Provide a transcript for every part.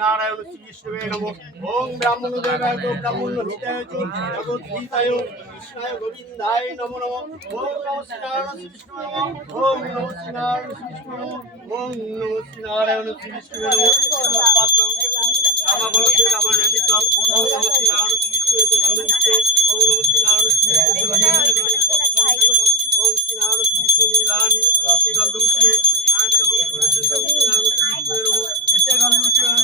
নারায়ণ শ্রী বিষ্ণুবে নমঃ। ওম ব্রাহ্মণ দেবায় ব্রাহ্মণ হিতায় চ জগদ্ধিতায় কৃষ্ণায় গোবিন্দায় নমো নমঃ। ওম নমঃ শ্রী নারায়ণ শ্রী বিষ্ণুবে নমঃ। ওম নমঃ শ্রী নারায়ণ শ্রী বিষ্ণুবে নমঃ। ওম নমঃ শ্রী নারায়ণ শ্রী বিষ্ণুবে নমঃ। রামাবরতে রামায়ণ নিমিত্ত ওম নমঃ শ্রী নারায়ণ শ্রী বিষ্ণুবে বন্দে ওম নমঃ শ্রী নারায়ণ শ্রী বিষ্ণুবে ওম শ্রী নারায়ণ শ্রী বিষ্ণুবে নিরামি এতে গন্ধপুষ্পে নারায়ণ এতে গন্ধপুষ্পে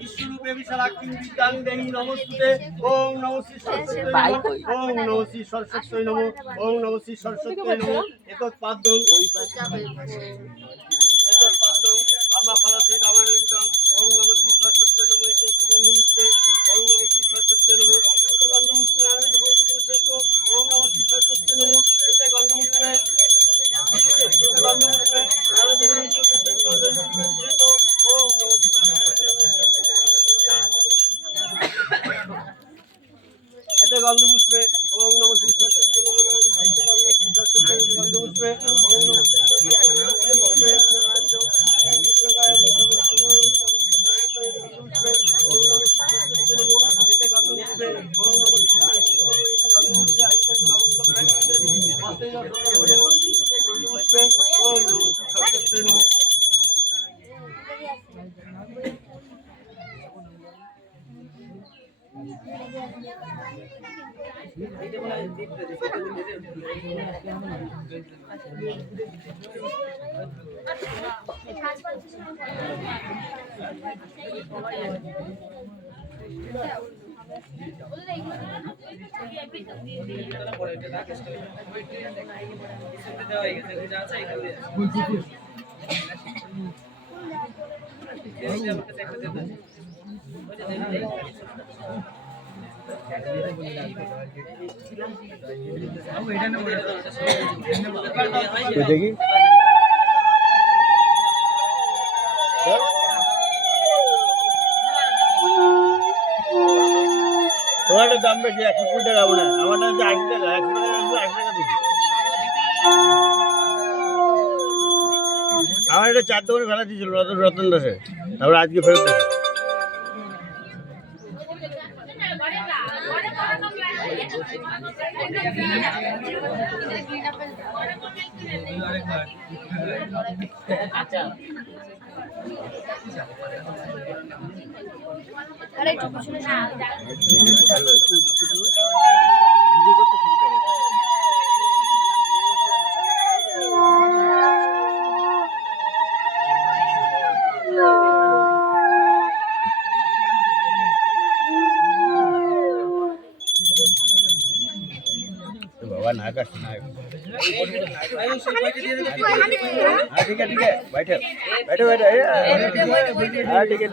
বিশ্বরূপে বিশালাক্ষী বিদ্যাং দেহি নমস্তুতে। ওম নমঃ শ্রী সরস্বতী ওম নমঃ শ্রী সরস্বতী নমঃ। ওম নমঃ শ্রী সরস্বতী নমঃ। এতৎ পাদ্যং এতৎ পাদ্যং রামা ফলসে রামায়ণিতং। ওম নমঃ শ্রী সরস্বতী নমঃ। এতে সুগন্ধমুষ্পে ওম নমঃ শ্রী সরস্বতী নমঃ। এতে গন্ধমুষ্পে নারায়ণ ভগবতী ওম নমঃ শ্রী সরস্বতী নমঃ। এতে গন্ধমুষ্পে গন্ধমুষ্পে নারায়ণ ওম নমঃ এতে গন্ধপুষ্পে ওম নমঃ শ্রী সরস্বতী নমঃ। গন্ধপুষ্পে ওম নমঃ দেখি তোমারটা দাম বেশি 120 টাকা না, আমারটা হচ্ছে 80 টাকা। 100 টাকা 80 টাকা দেখি আমার এটা 4 দোকানে ফেলা দিয়েছিল রতন দাসে, তারপরে আজকে ফেরত দিয়েছে। बाबा नायक नायक ठीक है बैठो बैठो बैठो हाँ ठीक है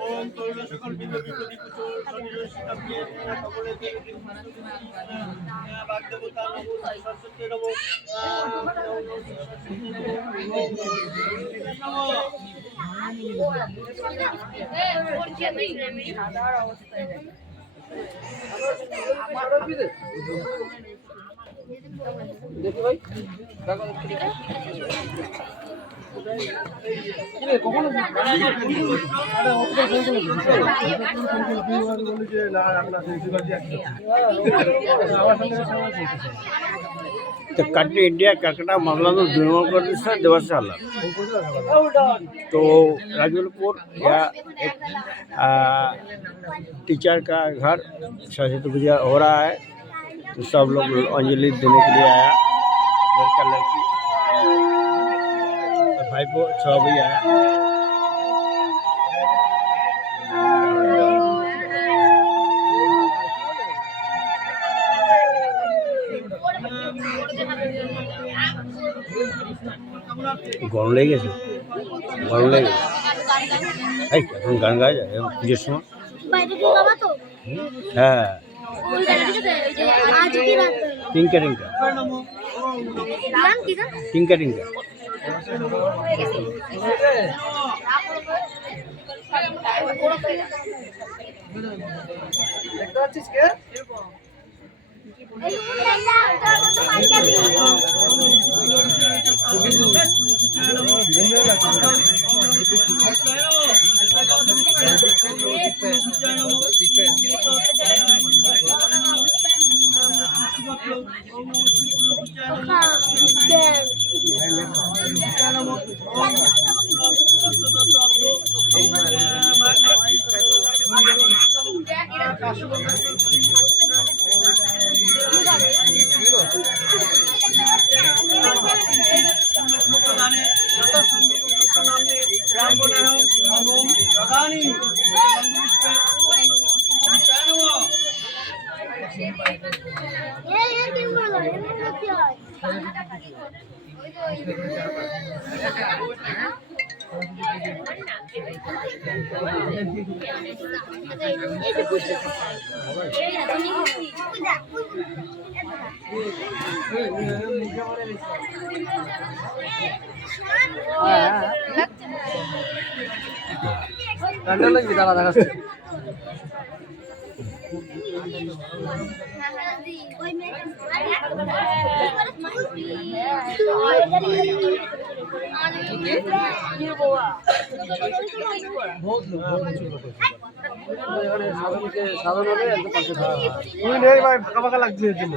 ओम तोरण सकल बिंदु विपदी कुचल शरीर शिताप्रिय সকলে ভাগদেবতা নমো সরস্বতী নমো দেখি ভাই तो कट इंडिया कलकत्ता मामला में दुर्मल कर दिया दिवस साला तो राजगुलपुर या एक टीचर का घर सरस्वती पूजा हो रहा है, तो सब लोग अंजलि देने के लिए आया, लड़का लड़की भाई को सब ही आया। গরম লেগে গেছে, গরম লেগে গেছে। এই এখন গান গাওয়া যায় পুজোর সময়? হ্যাঁ টিঙ্কা টিঙ্কা টিঙ্কা টিঙ্কা লাগবে দাঁড়া দেখাচ্ছে ভাই ফাঁকা ফাঁকা লাগছে এর জন্য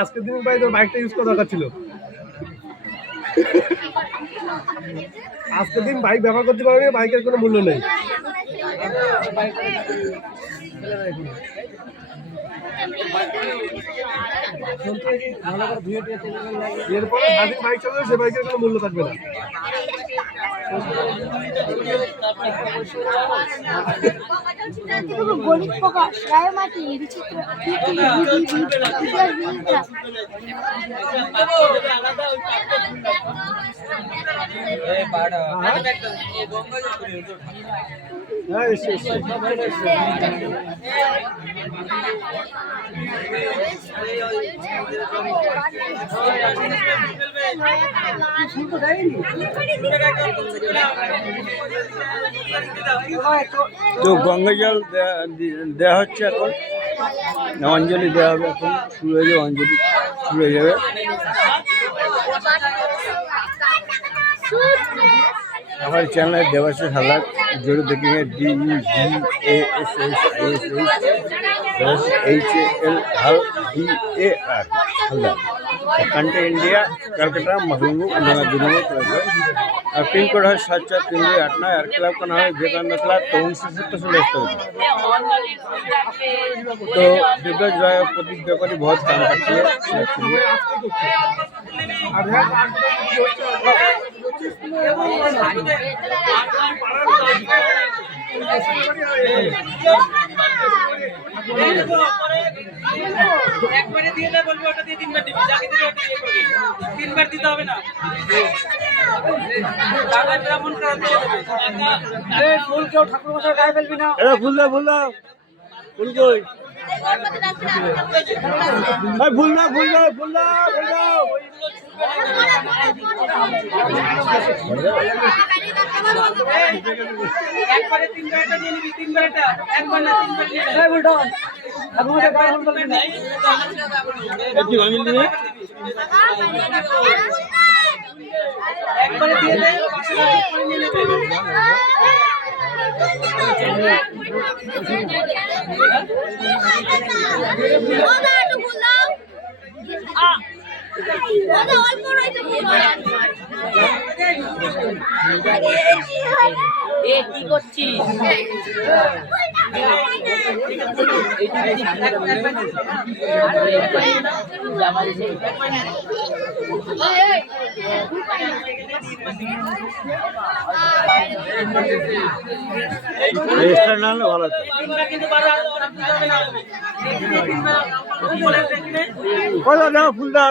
আজকের দিন ভাই তোর বাইকটা ইউজ করা দরকার ছিল আজকের দিন বাইক ব্যবহার করতে পারবে বাইকের কোনো মূল্য নেই এরপরে বাইক চালাবে সে বাইকের কোনো মূল্য থাকবে না গণিত প্রকাশ রায়মাটি বিচিত্র তো গঙ্গা জল দেওয়া হচ্ছে এখন অঞ্জলি দেওয়া হবে এখন শুরু হয়ে যাবে অঞ্জলি শুরু হয়ে যাবে আমার চ্যানেলে দেবাশিস হালদার জোরে দেখে DUGASSISHAL HALDAR Haldar country India Calcutta महबूब नगर दिनांक और पिन कोड है 743289 और क्लब का नाम है विवेकानंद क्लब तो 1970 तो दिग्गज राय प्रतिज्ञा करी बहुत काम करती है একবারে দিয়ে দেয় বলবো ওটা দিয়ে তিনবার দিবি যাকে দিবি ওটা দিয়ে করবি তিনবার দিতে হবে না টাকা ব্রাহ্মণ করা দিয়ে দেবে আরে ফুল কেউ ঠাকুর মশাই গায়ে ফেলবি না এ ফুল দাও ফুল কই ভাই ফুল দাও একবারে তিনবার এটা দিয়ে নিবি তিনবার এটা একবার না তিনবার নিয়ে এই উল্টো ঠাকুর মশাই গায়ে ফুল ফেলবি না কি ভাঙিল দিবে একবারে দিয়ে দে করে নিয়ে নেবে কি করছিস রেজিস্টার না হলে ভালো আছে কত দাও ফুল দাও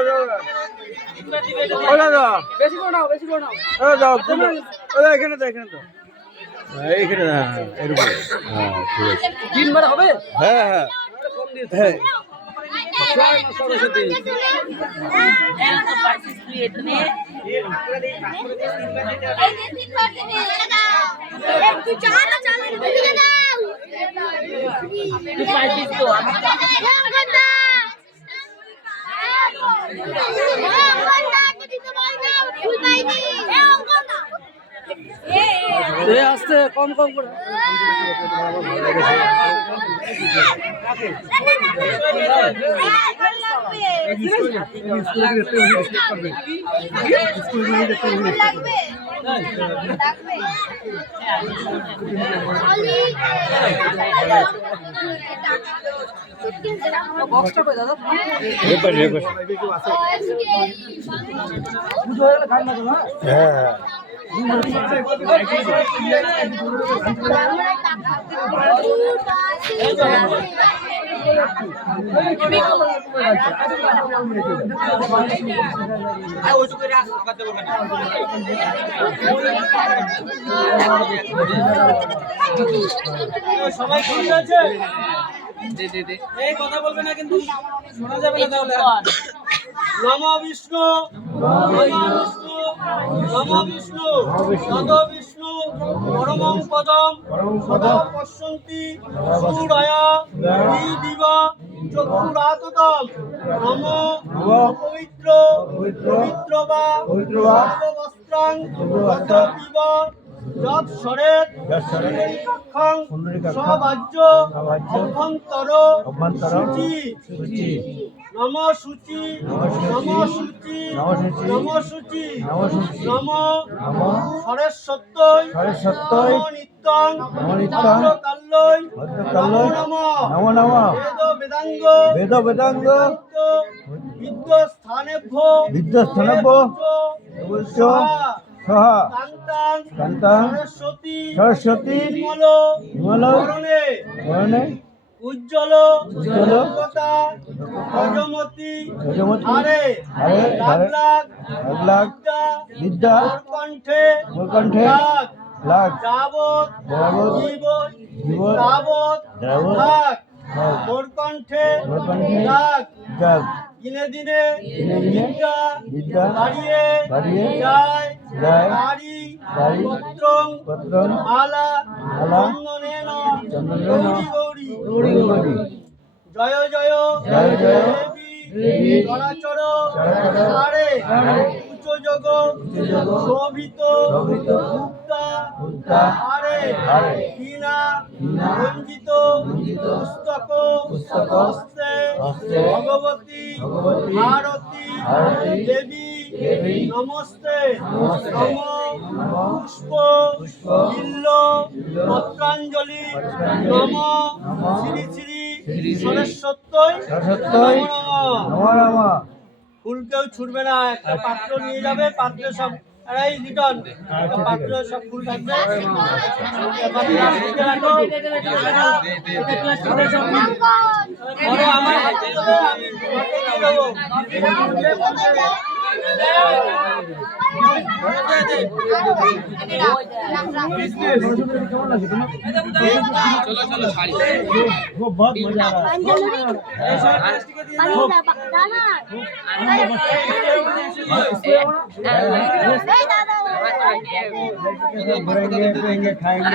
কত দাও বেশি করে নাও বেশি করে নাও দাও এখানে তো এইখানে এরকম হ্যাঁ ঠিক আছে তিনবার হবে হ্যাঁ সরস্বতী আসতে কম কম করে বক্সটা কই দাদা হ্যাঁ সবাই ঠিক আছে? এই কথা বলবে না কিন্তু শোনা যাবে না তাহলে। নম বিষ্ণু নম বিষ্ণু নম বিষ্ণু নদ বিষ্ণু পরমং পদম সদা পশ্যন্তি সূরয়া দিব চক্ষুরাততম নম পবিত্র পবিত্র বা সর্ববস্ত্রাং পিব যৎ সরেত সুন্দরীকক্ষং সবাজ্য অভ্যন্তর শুচি নম শুচি নম শুচি নম শুচি নম সরস্বত্যৈ নম নিত্যং ভদ্রকাল্যৈ নম নম বেদ বেদাঙ্গ বিদ্যস্থানেভ্য সরস্বতী বিমল উজ্জ্বল গজমতি হারে লাখ বিদ্যা কণ্ঠে লাখ যাবৎ জীবন তাবৎ মোর কণ্ঠে লাখ দিনে দিনে বিদ্যা বাড়িয়ে যায় নারী পত্রং মালা চন্দনেন গৌরী গৌরী জয় জয় দেবী চরাচর সারে উচ্চ যোগ শোভিত মুক্তা হারে বীণা রঞ্জিত পুস্তক হস্তে ভগবতী ভারতী দেবী নমস্তে নম পুষ্প বিল্ল পত্রাঞ্জলি নম শ্রী শ্রী সরস্বত্যৈ নমঃ। ফুল কেউ ছুটবে না, একটা পাত্র নিয়ে যাবে, পাত্রে সব এই রিটার্ন পাত্র সব ফুল থাকবে। আমার হাতে দেবে, আমি দিয়ে দেবো। बहुत मजा आ रहा है। खाएंगे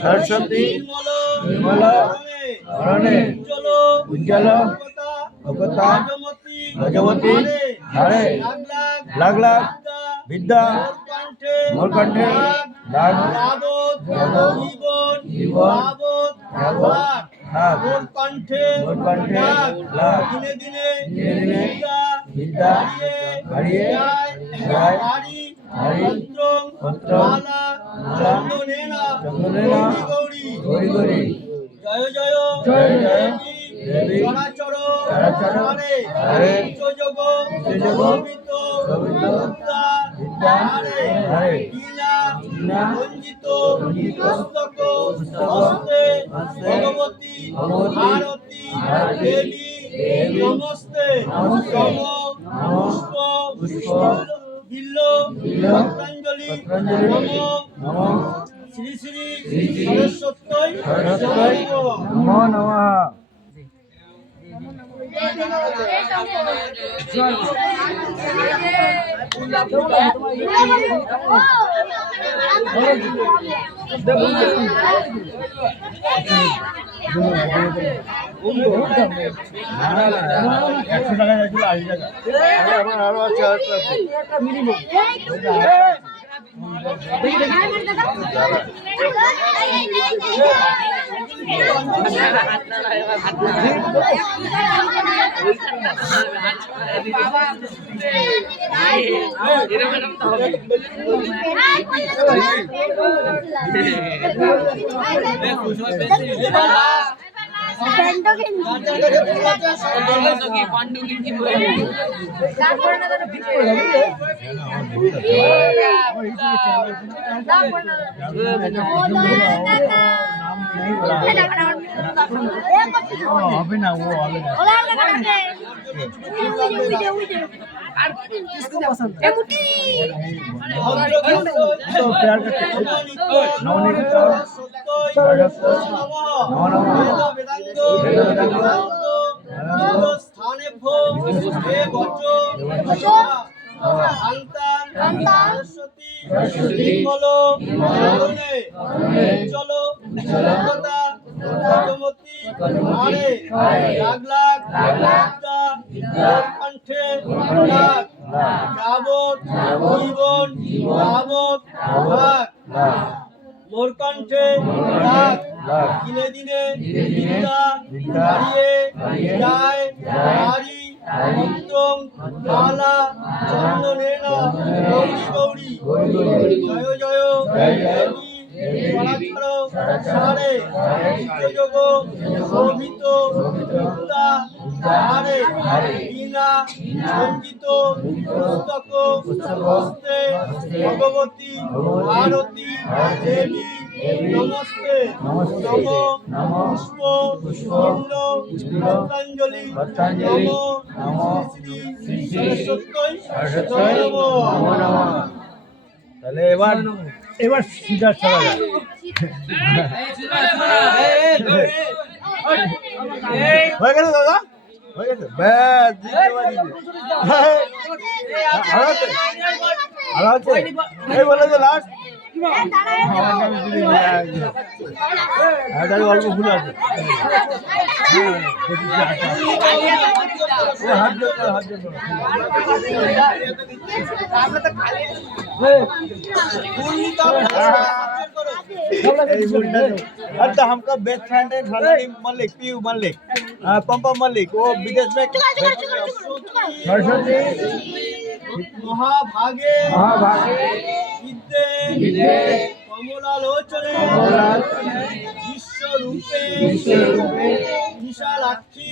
सरस्वती उज्ज्वल गजमती हरे लाख लाख विद्या मोर कंठे लाख कंठे लाख दिने विद्या हरिये गौरी गौरी जय जय देवी चराचर हरे जोग रंजित पुस्तक हस्ते भगवती भारती देवी नमस्ते नम पुष्प बिल्ल पत्रांजलि नम श्री श्री सरस्वत्यै नमो नमः। হবে না, ও হবে না। চলো কণ্ঠে যাবত জীবন যাবত মোর কণ্ঠে দিনে দিনে বিদ্যা হারিয়ে যায় হারি অন্তং মালা চন্দনেন গৌরী গৌরী জয় জয় দেবী সারে নিত্যযোগ শোভিত বিদ্যা হারে বীণা সঞ্চিত পুস্তক হস্তে ভগবতী ভারতী দেবী নমস্তে নম পুষ্প পূর্ণ ভক্তাঞ্জলি নম শ্রী শ্রী সরস্বতী নমঃ। তাহলে এবার সিধা চলা যায়। হয়ে গেছে দাদা, হয়ে গেছে, ব্যাস দিতে পারি। ভালো আছে, এই বলে যে লাস্ট অল্প ভুল আছে। अच्छा हमका बेस्ट फ्रेंड है फलानी मलिक, पीयू मलिक, पंपा मलिक, वो विदेश में सरस्वती महाभागे विद्ये कमलालोचने विश्वरूपे विशालाक्षी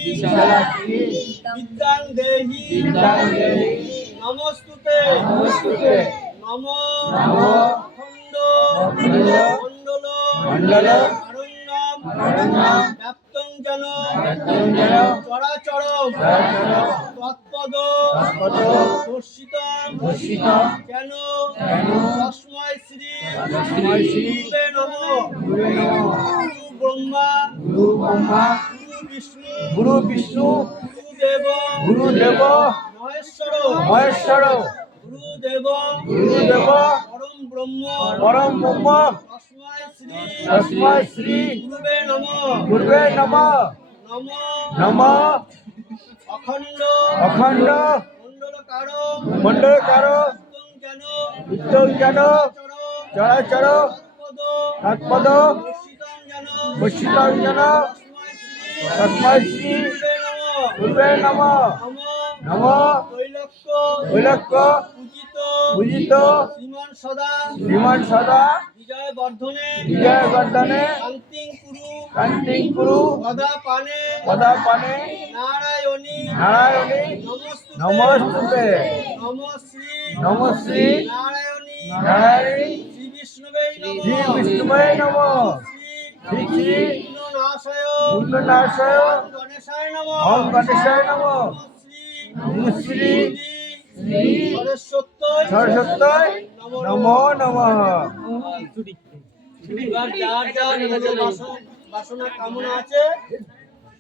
विद्यां देहि नमस्तुते नमो खंड मंडल अरण्यम व्याप्तं जन चराचरम तत्पद दर्शितम केन तस्मै श्री गुरुवे नमः। गुरु ब्रह्मा गुरु विष्णु गुरुदेव महेश्वर गुरुदेव परम ब्रह्म तस्मै श्री गुरुवे नमः। नमः अखंड मंडलकार उत्तम जन चराचर तत्पद दर्शितं जन तस्मै श्री गुरुवे नमः। नमः त्रैलोक्य पूजित श्रीमान सदा विजय वर्धने कांतिं कुरु पदापाने नारायणी नमस्तुते नम श्री नारायणी श्री विष्णुवे नमः। श्री श्री पूर्णनाशाय ओम गणेशाय नमः। श्री सरस्वती नमो नमः। বাসনা কামনা আছে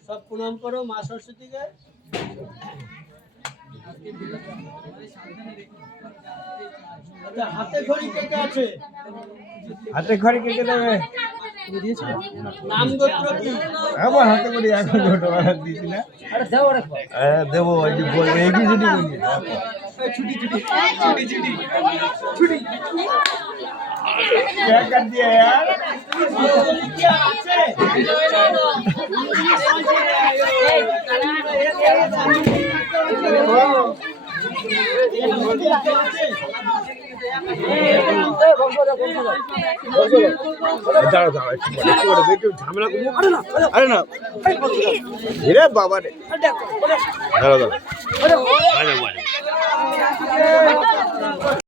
সব প্রণাম করো মা সরস্বতীকে। আচ্ছা হাতে ঘড়ি কে কে আছে? হাতে ঘড়ি কে কে দেবে? নাম গোত্র কি? আমার হাতে ঘড়ি এখন ছোটবেলা দিয়েছি না। আরে দাও রাখো। দেবো ওই যে বলবে এবিসিডি বলি। ছুটি क्या कर दिया यार दाঁড়া দাঁড়া একটু ঝামেলা করবো আরে না ধীরে বাবা রে দাঁড়া দাঁড়া